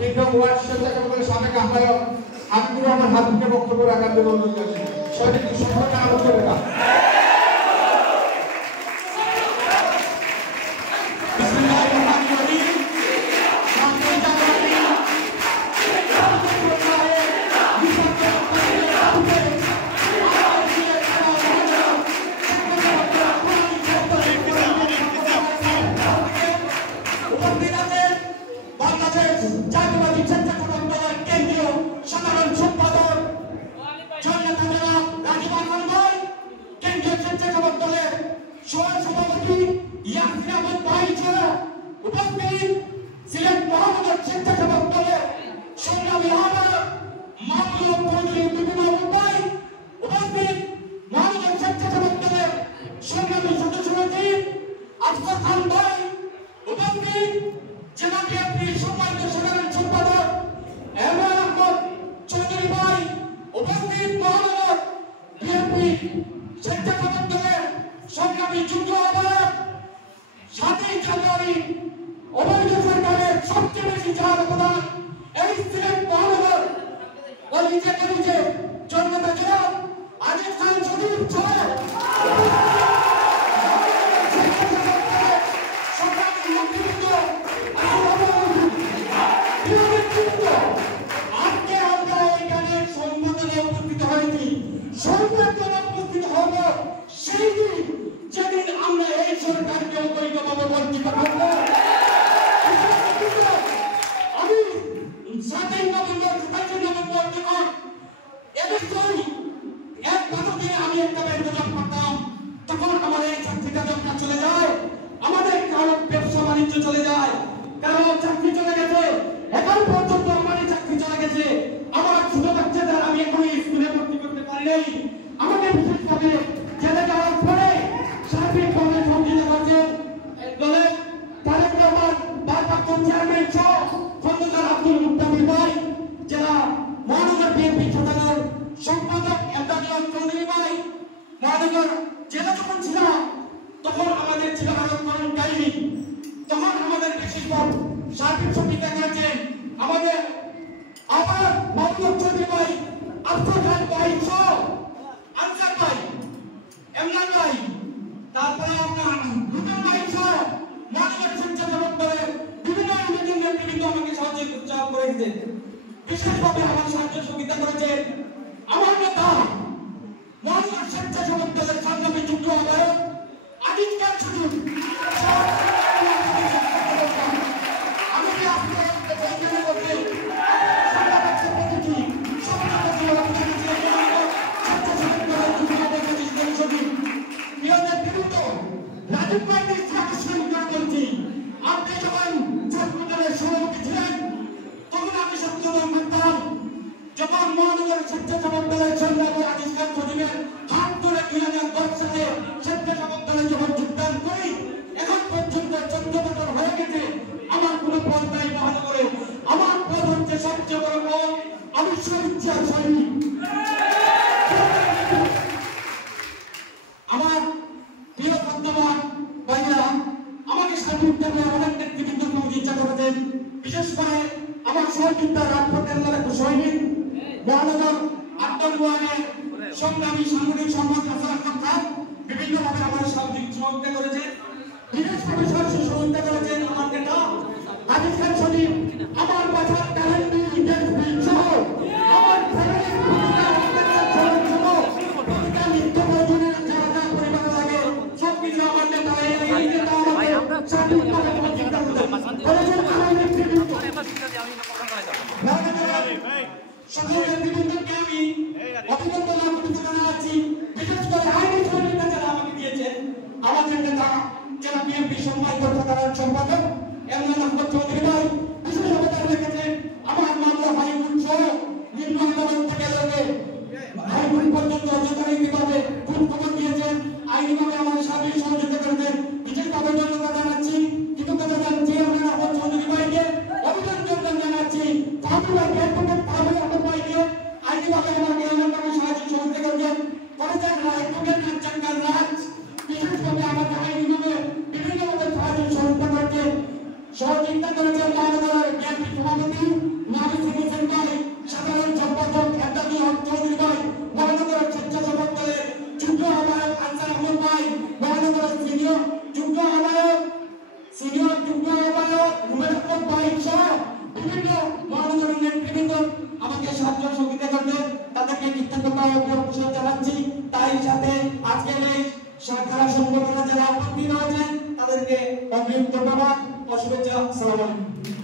তিনজন ওয়ার্ড স্বেচ্ছাসেবকের সাবেক আহ্বায়ক হাবিবুর রহমান হাবিবকে বক্তব্য রাখার জন্য অনুরোধ করছি। সঠিক সম্পর্কে আলোচনা বিশেষভাবে আমার সাহায্য সহযোগিতা করেছেন আমার নেতা মহানগর স্বেচ্ছাসেবক দলের সংগ্রামী যুগ্ম আহ্বায়ক আজিজ খান সুজুন। আমি কি আপনাদের এইখানে বলতে রাজীব গান্ধীর আকর্ষণ করে বলছি, আপনি যখন ছাত্রদলের সভাপতি ছিলেন তখন আমি সত্যবান করতাম, যখন মহানগর স্বেচ্ছাসেবক দলের সংগ্রামী আজিজ খান সুজুনের হাত ধরে 2010 সালে স্বেচ্ছাসেবক দলে যখন যোগদান করি, এখন পর্যন্ত 14 বছর হয়ে গেছে, আমার কোনো পদ নাই মহানগরে। আমার পদ হচ্ছে সবচেয়ে বড় পদ, আমি স্বেচ্ছা সৈনিক। আমার প্রিয় বর্তমান ভাইরা আমাকে স্বাধীনভাবে অনেক নেতৃবৃন্দ চিন্তা করেছেন, বিশেষ করে আমার সহযোদ্ধা রাজপথ এলাকার এক সৈনিক মহানগর আত্মনির্ভরের সংগ্রামী সাংগঠনিক সম্পাদক হাসান খান বিভিন্নভাবে আমার সহযোগিতা করেছেন, বিশেষভাবে সরাসরি সহযোগিতা করেছেন আমার নেতা আজিজ খান সুজুন। আমার বাসার ট্যালেন্ট সহ আমার সম্পাদক এমন চৌধুরী ভাই সাথী রয়েছে তাদেরকে অগ্রিম ধন্যবাদ ও শুভেচ্ছা। আসসালামু আলাইকুম।